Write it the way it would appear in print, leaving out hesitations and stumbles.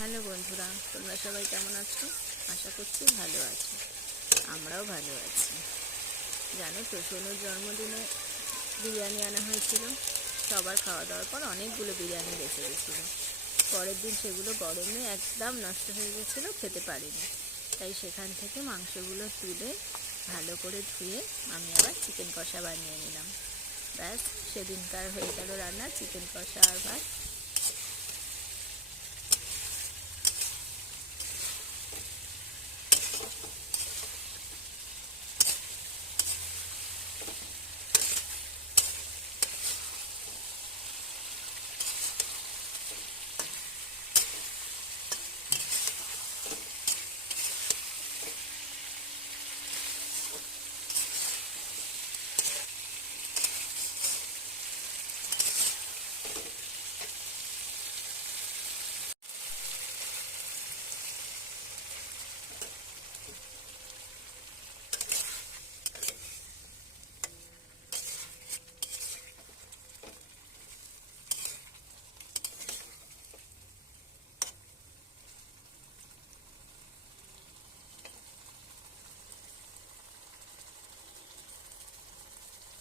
Hello বন্ধুরা, তোমরা সবাই কেমন আছো? আশা করছি ভালো আছো। আমরাও ভালো আছি। জানো তো, সোনুর জন্মদিনে বিরিয়ানি আনা হয়েছিল। সবার খাওয়া দাওয়ার পর অনেকগুলো বিরিয়ানি বেঁচে গেছিলো। পরের দিন সেগুলো গরমে একদম নষ্ট হয়ে গেছিলো, খেতে পারিনি। তাই সেখান থেকে মাংসগুলো তুলে ভালো করে ধুয়ে আমি আবার চিকেন কষা বানিয়ে নিলাম। ব্যাস, সেদিনকার হয়ে গেল রান্না, চিকেন কষা আর ভাত।